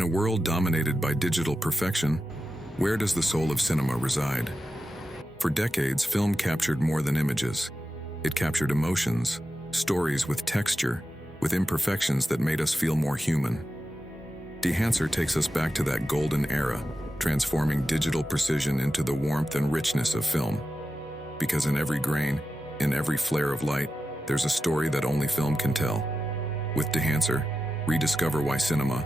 In a world dominated by digital perfection, where does the soul of cinema reside? For decades, film captured more than images. It captured emotions, stories with texture, with imperfections that made us feel more human. Dehancer takes us back to that golden era, transforming digital precision into the warmth and richness of film. Because in every grain, in every flare of light, there's a story that only film can tell. With Dehancer, rediscover why cinema,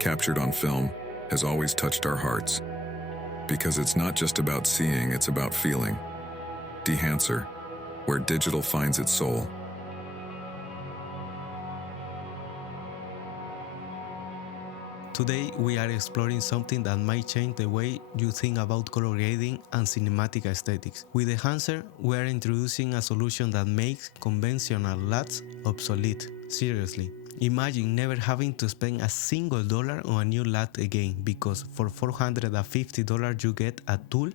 captured on film, has always touched our hearts. Because it's not just about seeing, it's about feeling. Dehancer, where digital finds its soul. Today we are exploring something that might change the way you think about color grading and cinematic aesthetics. With Dehancer, we are introducing a solution that makes conventional LUTs obsolete. Seriously. Imagine never having to spend a single dollar on a new LUT again, because for $450 you get a tool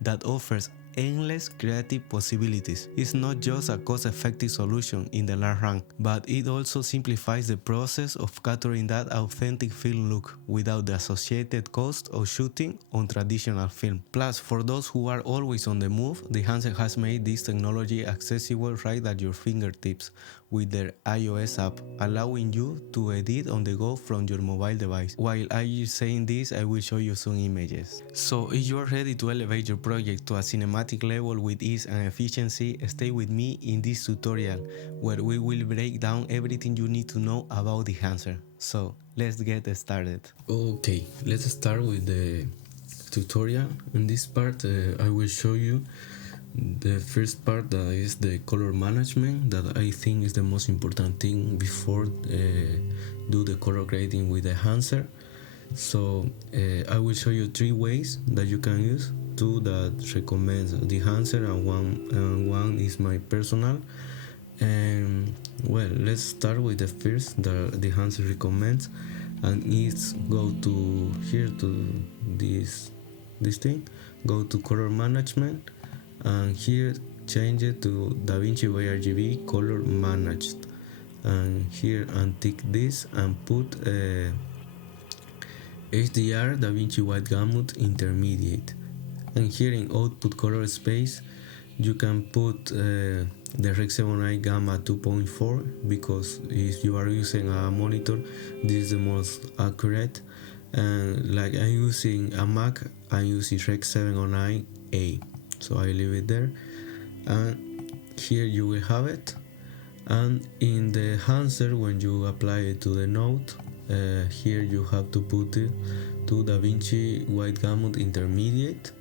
that offers endless creative possibilities. It's not just a cost-effective solution in the long run, but it also simplifies the process of capturing that authentic film look without the associated cost of shooting on traditional film. Plus, for those who are always on the move, Dehancer has made this technology accessible right at your fingertips with their iOS app, allowing you to edit on the go from your mobile device. While I am saying this, I will show you some images. So if you are ready to elevate your project to a cinematic level with ease and efficiency, stay with me in this tutorial where we will break down everything you need to know about Dehancer. So let's get started. Okay, let's start with the tutorial. In this part I will show you the first part, that is the color management, that I think is the most important thing before do the color grading with the Dehancer. So I will show you 3 ways that you can use, 2 that recommends the Dehancer and one is my personal. And well, let's start with the first that the Dehancer recommends, and it's go to here to this thing, go to color management, and here change it to DaVinci by RGB color managed, and here untick this and put HDR DaVinci White Gamut intermediate. And here in output color space you can put the Rec 7i Gamma 2.4, because if you are using a monitor, this is the most accurate. And like I'm using a Mac, I'm using Rec 709A, so I leave it there. And here you will have it. And in the Dehancer, when you apply it to the node, here you have to put it to DaVinci White Gamut intermediate,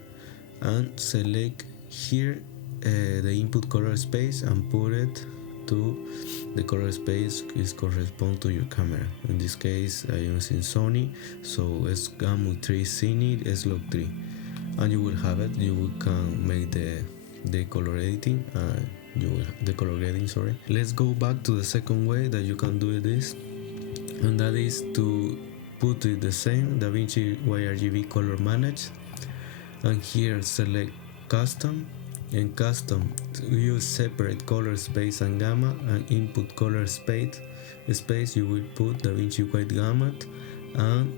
and select here the input color space and put it to the color space is correspond to your camera. In this case I am using Sony, so it's Gamut 3 Cine S-Log 3, and you will have it. You can make the color editing, the color grading, sorry. Let's go back to the second way that you can do this, and that is to put it the same DaVinci YRGB color manage, and here select custom. In custom, use separate color space and gamma, and input color space you will put DaVinci White Gamut and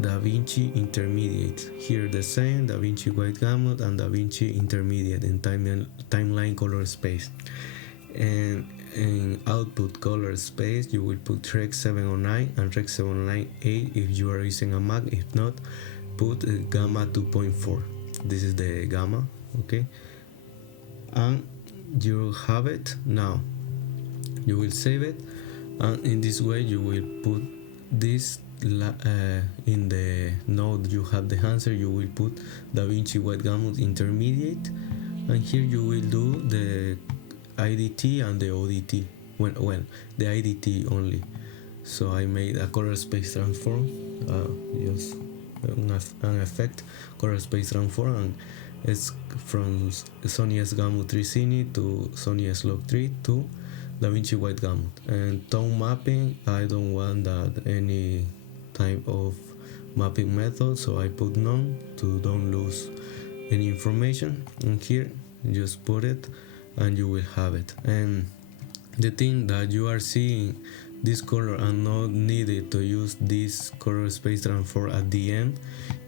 DaVinci Intermediate. Here the same, DaVinci White Gamut and DaVinci Intermediate in timeline color space. And in output color space you will put Rec 709 and Rec 709A if you are using a Mac. If not, put Gamma 2.4. This is the Gamma, okay? And you have it. Now you will save it, and in this way you will put this in the node you have the Dehancer. You will put DaVinci White Gamut intermediate, and here you will do the IDT and the ODT. Well, the IDT only. So I made a color space transform, just an effect, color space transform, and it's from Sony S-Gamut 3 Cine to Sony S-Log 3 to DaVinci White Gamut. And tone mapping, I don't want that any type of mapping method, so I put none to don't lose any information. And here just put it and you will have it. And the thing that you are seeing this color and not needed to use this color space transform at the end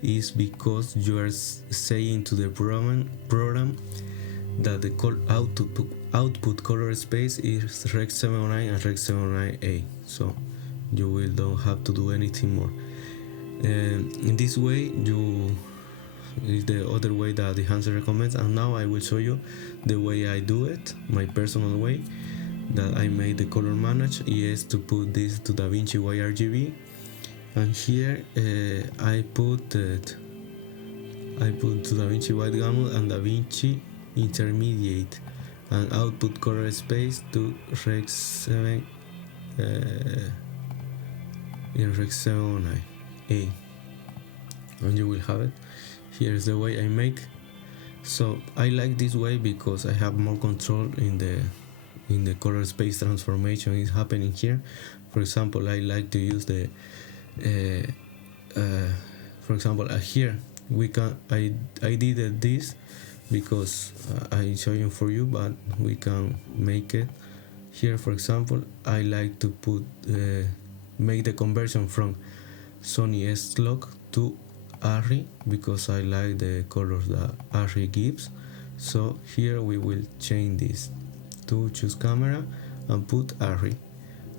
is because you are saying to the program that the output color space is Rec 79 and Rec 79A, so you will don't have to do anything more. In this way, you is the other way that Dehancer recommends, and now I will show you the way I do it, my personal way that I made the color manage is to put this to DaVinci YRGB, and here I put to DaVinci White Gamut and DaVinci Intermediate, and output color space to Rec 7 in Rec 79A, and you will have it. Here's the way I make. So I like this way because I have more control in the color space transformation is happening here. For example, I like to use the for example here we can I did this because I show you for you, but we can make it here. For example, I like to put make the conversion from Sony S-Log to ARRI because I like the colors that ARRI gives. So here we will change this to choose camera and put ARRI,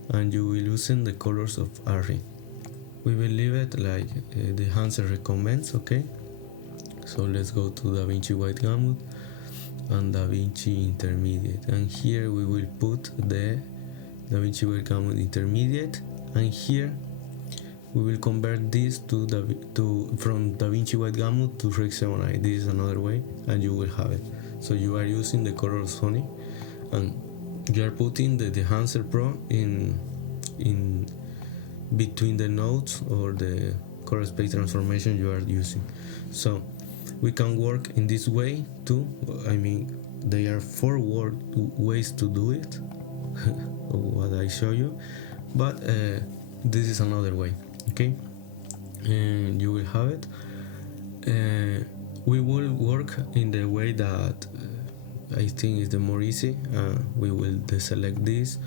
and you will loosen the colors of ARRI. We will leave it like Dehancer recommends, okay? So let's go to DaVinci White Gamut and DaVinci Intermediate, and here we will put the DaVinci White Gamut Intermediate, and here we will convert this from DaVinci White Gamut to Rec 79. This is another way, and you will have it. So you are using the color of Sony, and you are putting the Dehancer Pro in between the nodes or the color space transformation you are using. So we can work in this way too. I mean, there are 4 ways to do it what I show you, but this is another way, okay? And you will have it. We will work in the way that I think is the more easy. We will deselect this,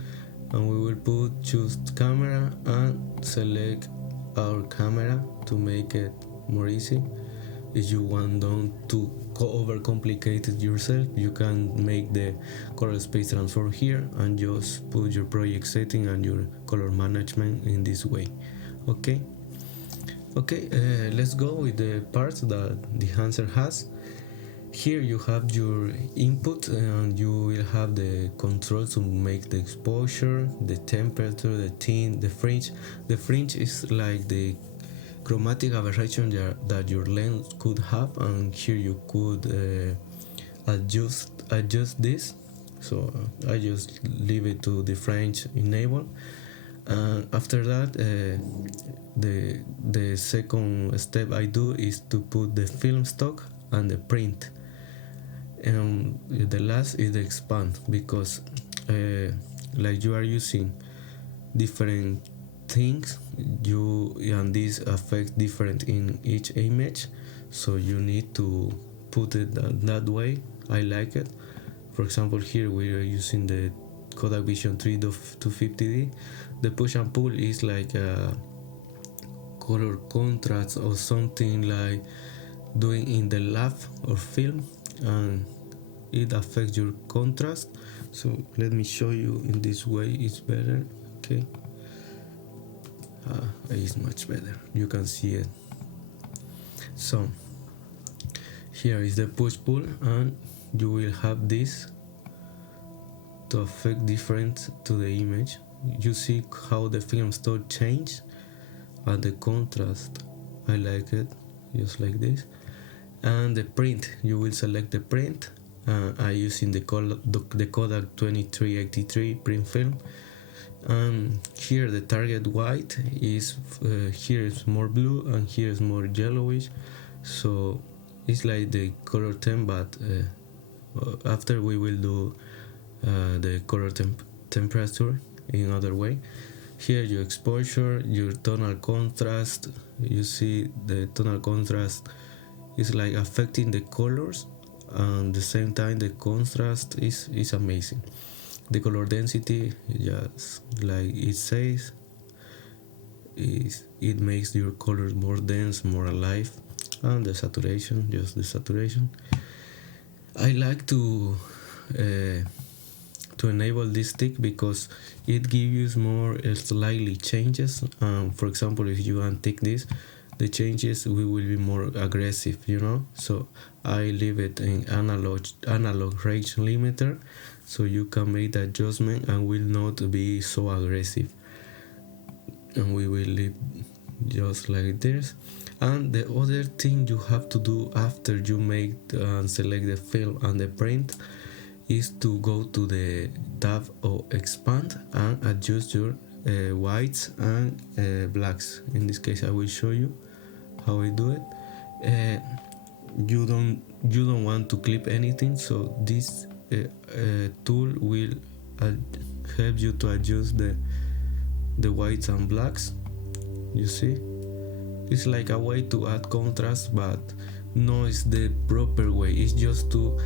and we will choose camera and select our camera to make it more easy. If you want don't to overcomplicate it yourself, you can make the color space transform here and just put your project setting and your color management in this way. Okay, let's go with the parts that Dehancer has. Here you have your input, and you will have the controls to make the exposure, the temperature, the tint, the fringe. The fringe is like the chromatic aberration that your lens could have, and here you could adjust this. So I just leave it to the fringe enable. After that, the second step I do is to put the film stock and the print, and the last is the expand, because like you are using different things, and this affects different in each image, so you need to put it that way. I like it. For example, here we are using the Kodak Vision 3 250D. The push and pull is like a color contrast or something like doing in the lab or film, and it affects your contrast. So let me show you in this way, it's better. Okay, it's much better, you can see it. So here is the push pull, and you will have this to affect different to the image. You see how the film stock change and the contrast. I like it just like this. And the print, you will select the print. I using the Kodak 2383 print film, and here the target white is here is more blue and here is more yellowish, so it's like the color temp, but after we will do the color temperature in another way. Here your exposure, your tonal contrast, you see the tonal contrast is like affecting the colors, and at the same time the contrast is amazing. The color density, just like it says, it makes your colors more dense, more alive. And the saturation, just the saturation. I like to enable this tick because it gives you more slightly changes. For example, if you untick this, the changes will be more aggressive, so I leave it in analog range limiter, so you can make the adjustment and will not be so aggressive, and we will leave just like this. And the other thing you have to do after you make and select the film and the print is to go to the tab of expand and adjust your whites and blacks. In this case I will show you how I do it. You don't want to clip anything, so this tool will help you to adjust the whites and blacks. You see, it's like a way to add contrast, but no, it's the proper way. It's just to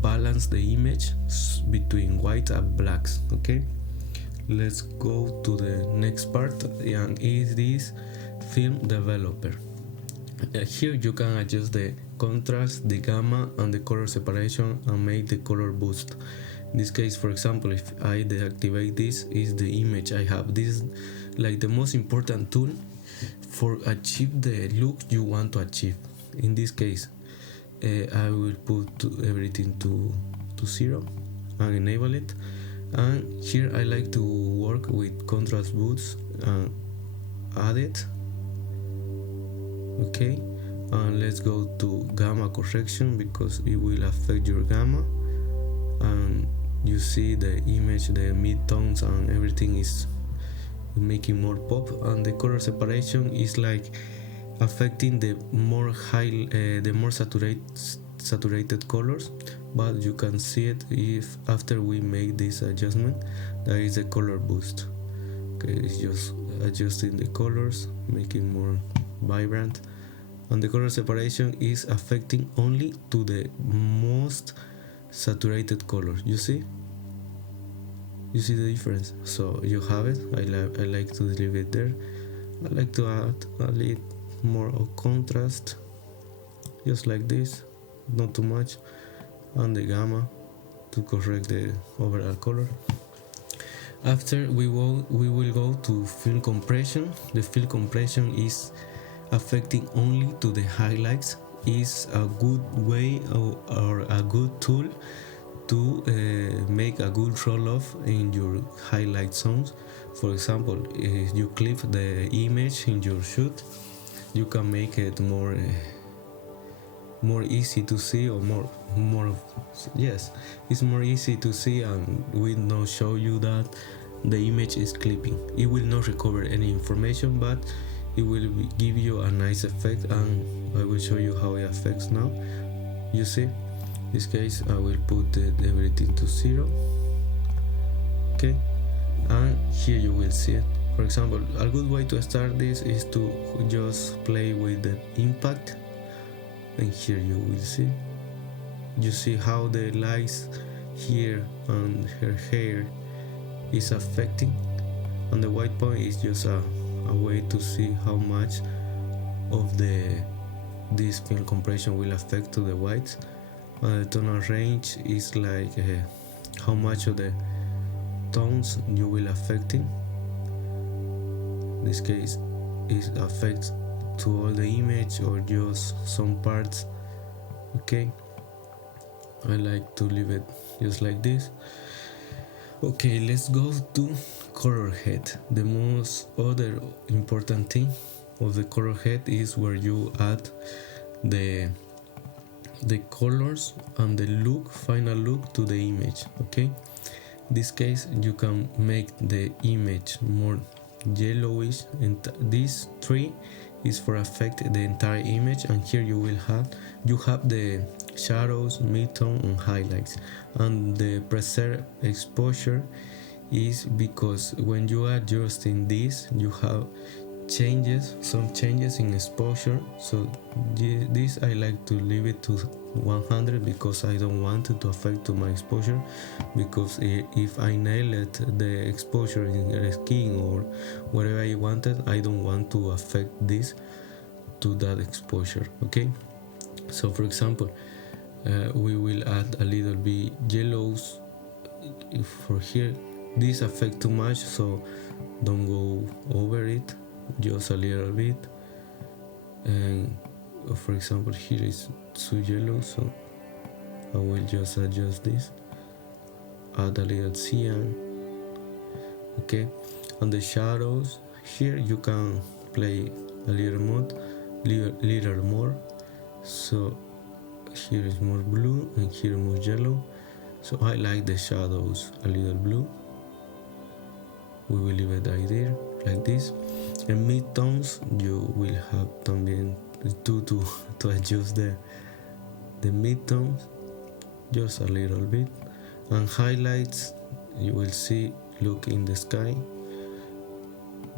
balance the image between white and blacks. Okay, let's go to the next part, and it is film developer. Here you can adjust the contrast, the gamma, and the color separation, and make the color boost. In this case, for example, if I deactivate this, is the image I have. This is like the most important tool for achieve the look you want to achieve. In this case, I will put everything to 0 and enable it. And here I like to work with contrast boost and add it. Okay, and let's go to gamma correction because it will affect your gamma, and you see the image, the mid-tones and everything is making more pop. And the color separation is like affecting the more saturated colors, but you can see it if after we make this adjustment. That is the color boost. Okay, it's just adjusting the colors, making more vibrant. And the color separation is affecting only to the most saturated color. You see the difference? So you have it. I like to leave it there. I like to add a little more of contrast, just like this, not too much, and the gamma to correct the overall color. After we will go to film compression. The film compression is affecting only to the highlights. Is a good way or a good tool to make a good roll-off in your highlight zones. For example, if you clip the image in your shoot, you can make it more easy to see, or it's more easy to see, and will not show you that the image is clipping. It will not recover any information, but it will give you a nice effect, and I will show you how it affects now. You see, in this case I will put everything to 0. Okay, and here you will see it. For example, a good way to start this is to just play with the impact, and here you see how the lights here on her hair is affecting, and the white point is just a way to see how much of this film compression will affect to the whites. The tonal range is like how much of the tones you will affecting. In this case, it affects to all the image or just some parts. Okay, I like to leave it just like this. Okay, let's go to color head. The most other important thing of the color head is where you add the colors and the final look to the image. Okay, in this case you can make the image more yellowish, and this 3 is for affect the entire image. And here you have the shadows, mid-tone and highlights. And the preserve exposure is because when you are adjusting this, some changes in exposure. So this I like to leave it to 100 because I don't want it to affect to my exposure, because if I nail it the exposure in the skin or whatever I wanted, I don't want to affect this to that exposure. Okay, so for example, we will add a little bit yellows for here. This affect too much, so don't go over it, just a little bit. And for example, here is too yellow, so I will just adjust this, add a little cyan. Okay, on the shadows here you can play a little more. So here is more blue and here more yellow, so I like the shadows a little blue. We will leave it right there like this. And midtones you will have también to adjust the midtones just a little bit. And highlights you will see, look in the sky,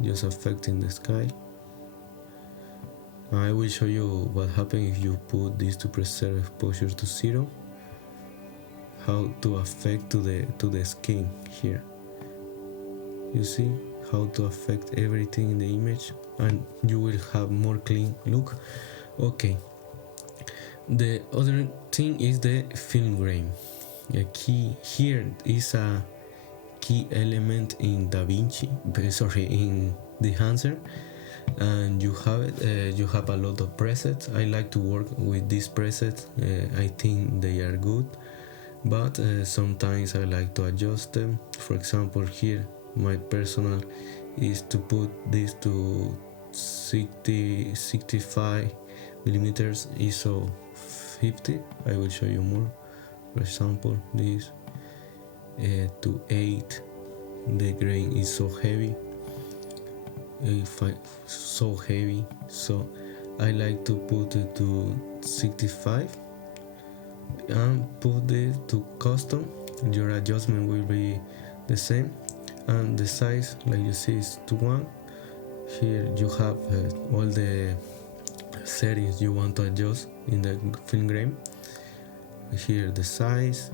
just affecting the sky. I will show you what happens if you put this to preserve exposure to 0, how to affect to the skin here. You see how to affect everything in the image, and you will have more clean look. Okay, the other thing is the film grain. A key here is a key element in in Dehancer, and you have it. You have a lot of presets. I like to work with these presets. I think they are good, but sometimes I like to adjust them. For example, here my personal is to put this to 65 millimeters ISO 50. I will show you more. For example, this to 8. The grain is so heavy, so heavy, so I like to put it to 65 and put this to custom. Your adjustment will be the same, and the size, like you see, is to 1. Here you have all the settings you want to adjust in the film grain. Here the size,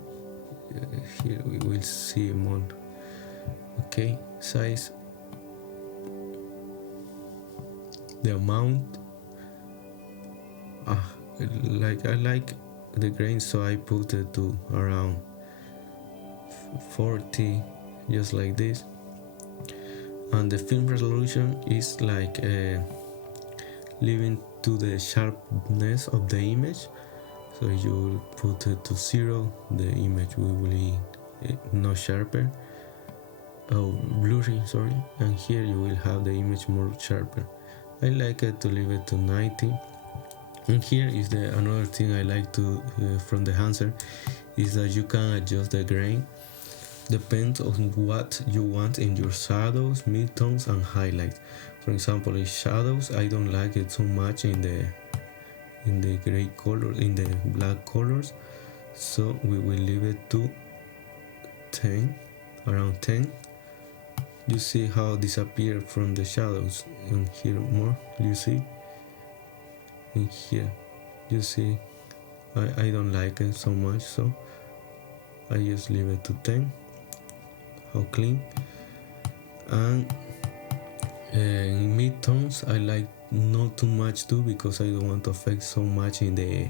here we will see more. Okay, size, the amount. I like the grain, so I put it to around 40, just like this. And the film resolution is like leaving to the sharpness of the image. So you put it to 0, the image will be no sharper. Oh, blurry, sorry. And here you will have the image more sharper. I like it to leave it to 90. And here is another thing I like to from the Dehancer, is that you can adjust the grain. Depends on what you want in your shadows, midtones, and highlights. For example, in shadows, I don't like it so much in the gray color, in the black colors, so we will leave it to 10, around 10. You see how it disappear from the shadows, and here more, you see, and here you see I don't like it so much, so I just leave it to 10. How clean. And in midtones I like not too much too, because I don't want to affect so much in the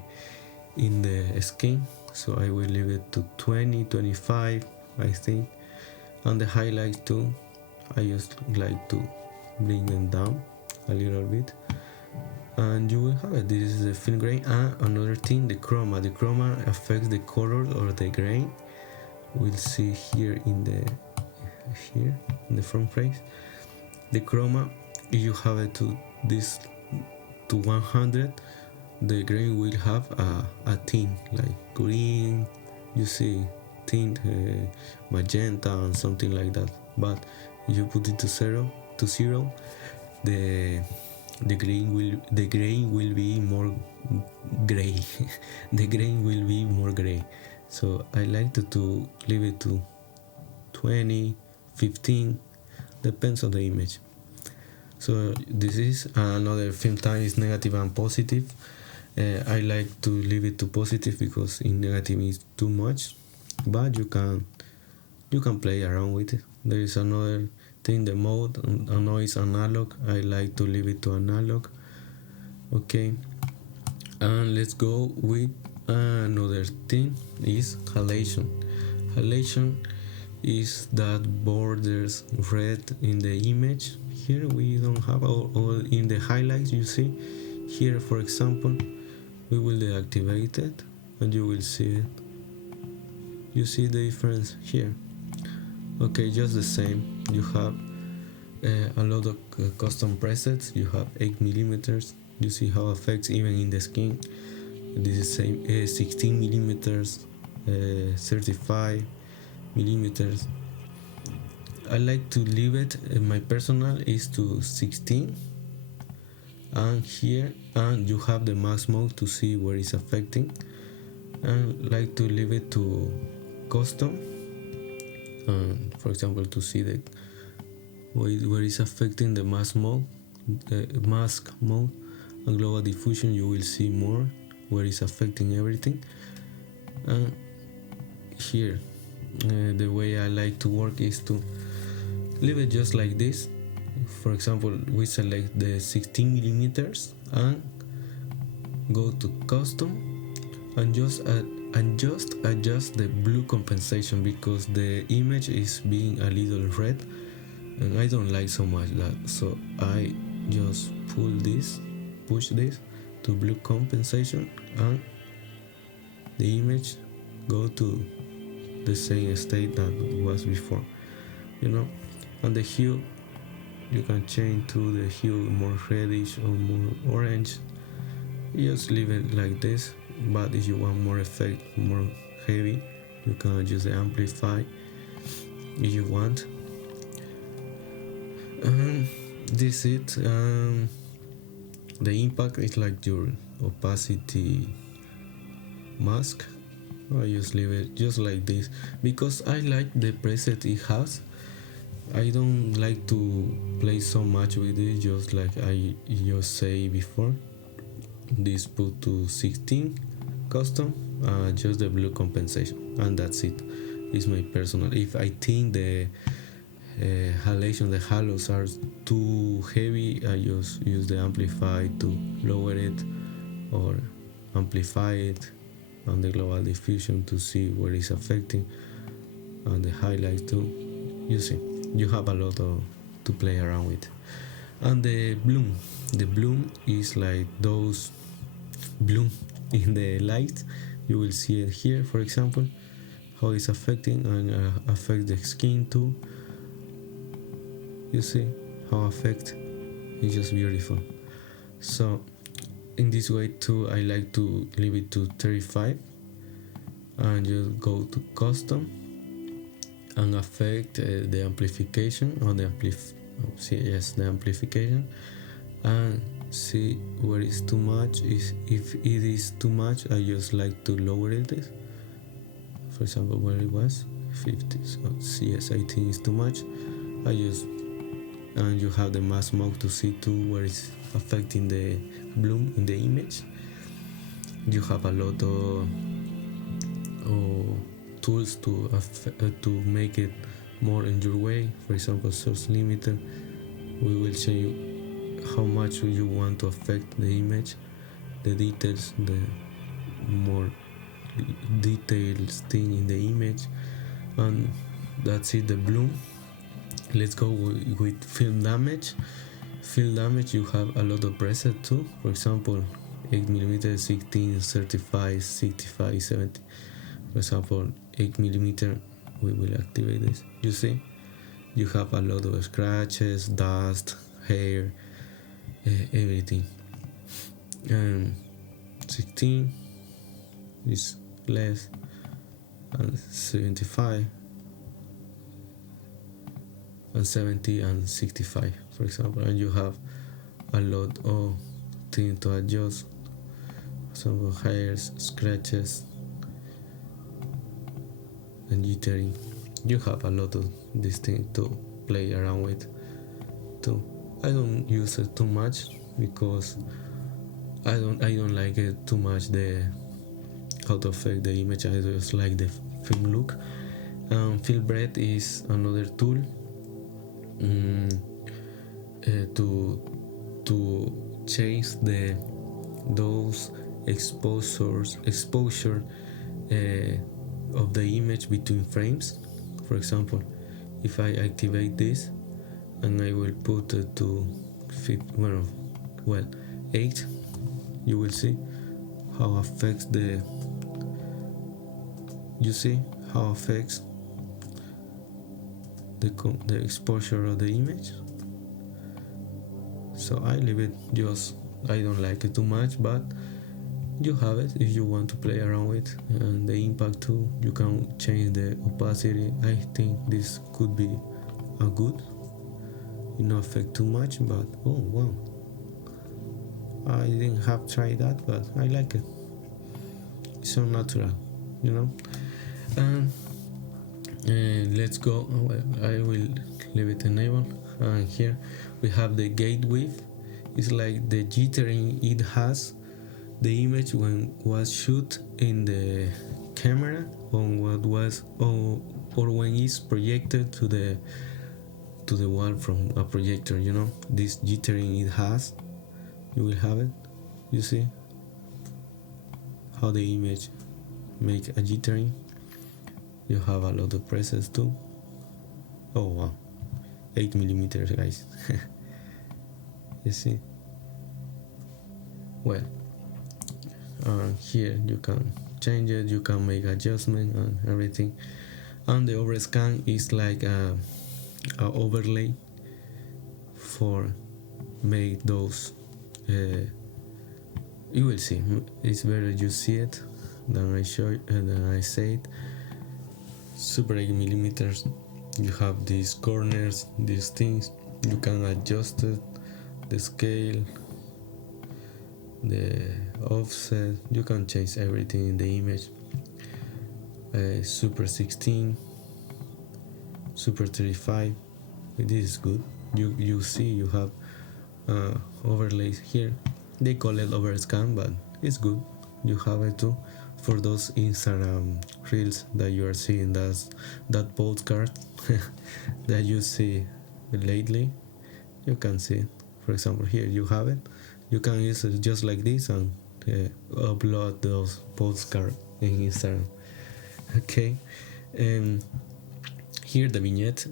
skin, so I will leave it to 20, 25, I think. And the highlights too, I just like to bring them down a little bit, and you will have it. This is the film grain. And another thing, the chroma. The chroma affects the color or the grain. We'll see here in the front face. The chroma, if you have it to this to 100, the grain will have a tint like green, you see, tint magenta and something like that. But if you put it to zero, the grain will be more gray. The grain will be more gray. So I like to leave it to 20, 15, depends on the image. So this is another film time is negative and positive. I like to leave it to positive because in negative is too much, but you can play around with it. There is another thing, the mode and noise analog. I like to leave it to analog. Okay, and let's go with another thing is halation. Halation is that borders red in the image. Here we don't have all in the highlights. You see here, for example, we will deactivate it and you will see it. You see the difference here. Okay, just the same. You have a lot of custom presets. You have 8mm. You see how it affects even in the skin. This is same 16mm, 35mm. I like to leave it. My personal is to 16, and here you have the max mode to see where it's affecting. And like to leave it to custom, for example, to see the where it's affecting the mask mode and global diffusion. You will see more where it's affecting everything. And here the way I like to work is to leave it just like this. For example, we select the 16mm and go to custom and just adjust the blue compensation because the image is being a little red and I don't like so much that. So I just push this to blue compensation, and the image go to the same state that was before, and the hue you can change to the hue more reddish or more orange. You just leave it like this, but if you want more effect, more heavy, you can adjust the amplify if you want. This is it. The impact is like your opacity mask. I just leave it just like this because I like the preset it has. I don't like to play so much with it, just like I just say before. This put to 16 custom, just the blue compensation, and that's it. It's my personal. If I think the halation, the halos are too heavy, I just use the amplify to lower it or amplify it, and the global diffusion to see where it's affecting, and the highlight too. You see, you have a lot to play around with. And the bloom is like those bloom in the light. You will see it here, for example, how it's affecting and affect the skin too. You see how affect. It's just beautiful. So in this way too, I like to leave it to 35 and just go to custom and affect the amplification or the amplification, and see where it's too much. If it is too much, I just like to lower it. For example, where it was 50, so yes, I think it's too much. And you have the mask mode to see too where it's affecting the bloom in the image. You have a lot of tools to make it more in your way. For example, source limiter, we will show you how much you want to affect the image, the details, the more details thing in the image, and that's it. The bloom. Let's go with film damage. Film damage, you have a lot of preset too. For example, 8mm, 16, 35, 65, 70. For example, 8mm, we will activate this. You see, you have a lot of scratches, dust, hair, everything. And 16 is less, and 75, and 70, and 65, for example. And you have a lot of things to adjust. Some hairs, scratches, and jittering. You have a lot of these things to play around with too. I don't use it too much because I don't like it too much, the how to affect the image. I just like the film look. Filbreath is another tool to change those exposure of the image between frames. For example, if I activate this and I will put it to 8, you will see how affects the the exposure of the image. So I leave it, just I don't like it too much, but you have it if you want to play around with. And the impact too, you can change the opacity. I think this could be a good, not affect too much, but oh wow, I didn't have tried that, but I like it. It's so natural, and let's go. I will leave it enabled. And here we have the gate width. It's like the jittering it has the image when was shoot in the camera, on what was or when it's projected to the wall from a projector. This jittering it has, you will have it. You see how the image make a jittering. You have a lot of presets too. Oh wow, 8mm, guys. You see. Well, here you can change it, you can make adjustment and everything. And the Overscan is like a overlay for make those. You will see. It's better you see it than I show than I say it. Super 8mm. You have these corners, these things. You can adjust it, the scale, the offset. You can change everything in the image. Super 16, Super 35. This is good. You see you have overlays here. They call it Overscan, but it's good. You have it too for those Instagram reels that you are seeing. That postcard that you see lately. You can see it. For example, here you have it. You can use it just like this and upload those postcards in Instagram. Okay. Here the vignette.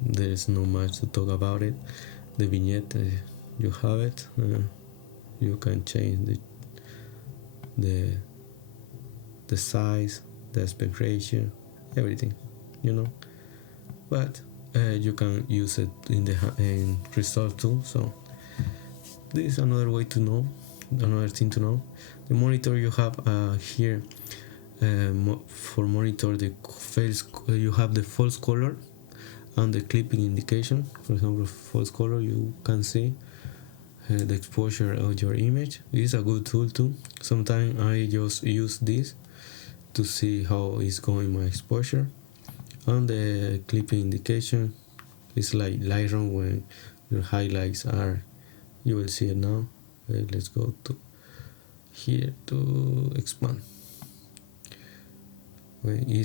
There is no much to talk about it. The vignette, you have it. You can change the size, the aspect ratio, everything, But you can use it in Resolve too. So this is another way to know, another thing to know. The monitor you have here for monitor the face, you have the false color and the clipping indication. For example, false color, you can see the exposure of your image. This is a good tool too. Sometimes I just use this to see how is going my exposure. And the clipping indication is like Lightroom when your highlights are. You will see it now. Let's go to here to expand. When you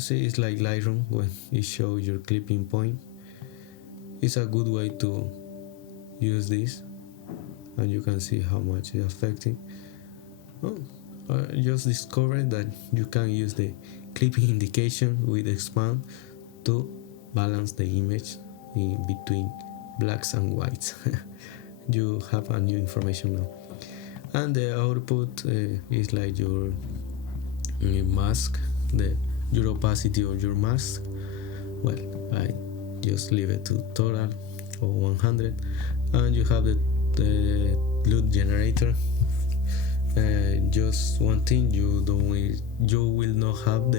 see it's like Lightroom when it shows your clipping point. It's a good way to use this, and you can see how much it's affecting. I just discovered that you can use the clipping indication with expand to balance the image in between blacks and whites. You have a new information now. And the output is like your mask, your opacity of your mask. Well, I just leave it to total or 100, and you have the LUT generator. Just one thing, you will not have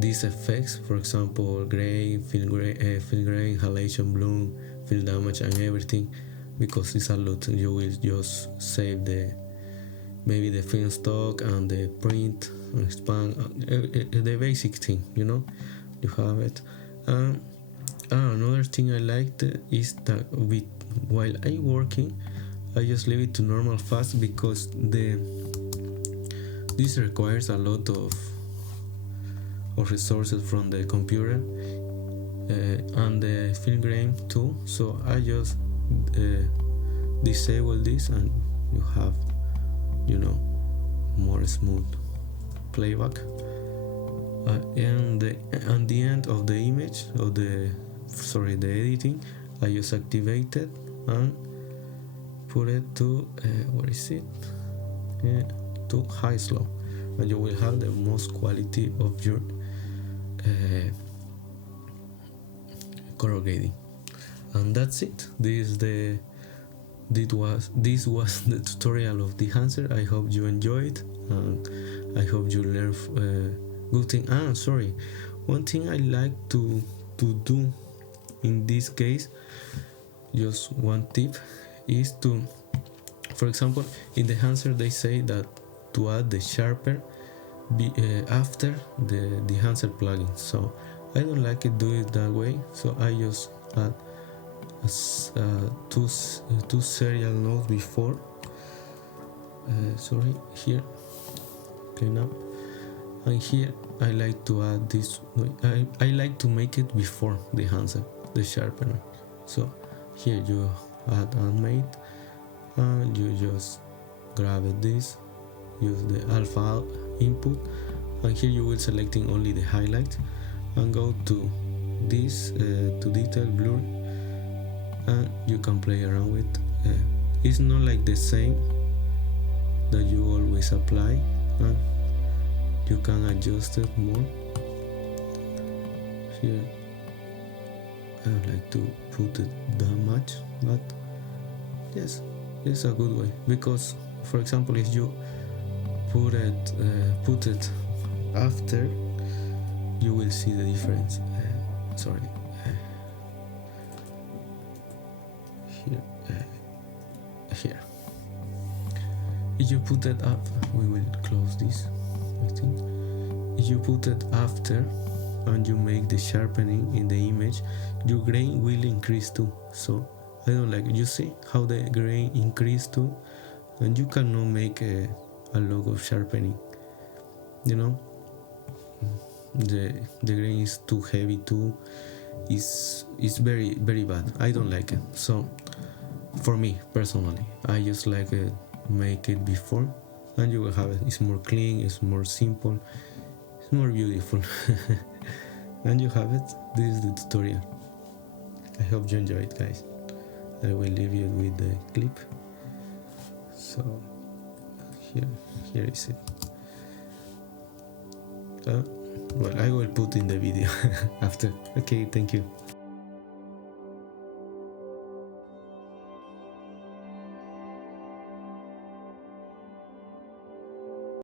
these effects. For example, gray, fill grain, halation, bloom, fill damage, and everything, because it's a LUT. You will just save maybe the film stock and the print and expand, the basic thing. You have it. Another thing I liked is that while I working, I just leave it to normal fast because this requires a lot of resources from the computer and the film grain too. So I just disable this, and you have, more smooth playback. And the end of the image of the editing, I just activate it and put it to where is it? To high slow, and you will have the most quality of your color grading. And that's it. This was the tutorial of Dehancer. I hope you enjoyed, and I hope you learned good thing. Sorry, one thing I like to do in this case, just one tip, is to, for example, in the Dehancer they say that to add the sharper after the Dehancer plugin. So I don't like it do it that way, so I just add two serial nodes before. Sorry, here, clean up, and here I like to add this. I like to make it before the Dehancer, the sharpener. So here you add animate, and you just grab this, use the alpha input, and here you will selecting only the highlight, and go to this to detail blur, and you can play around with. It's not like the same that you always apply, and you can adjust it more. Here I don't like to put it that much, but yes, it's a good way, because for example, if you put it after, you will see the difference. Here. If you put it up, we will close this, I think. If you put it after and you make the sharpening in the image, your grain will increase too. So I don't like it. You see how the grain increase too, and you cannot make a lot of sharpening. The grain is too heavy too. It's very, very bad. I don't like it. So for me personally, I just like it, make it before, and you will have it. It's more clean, it's more simple, it's more beautiful. And you have it. This is the tutorial. I hope you enjoyed, guys. I will leave you with the clip. So here is it. Well, I will put in the video after. Okay, thank you.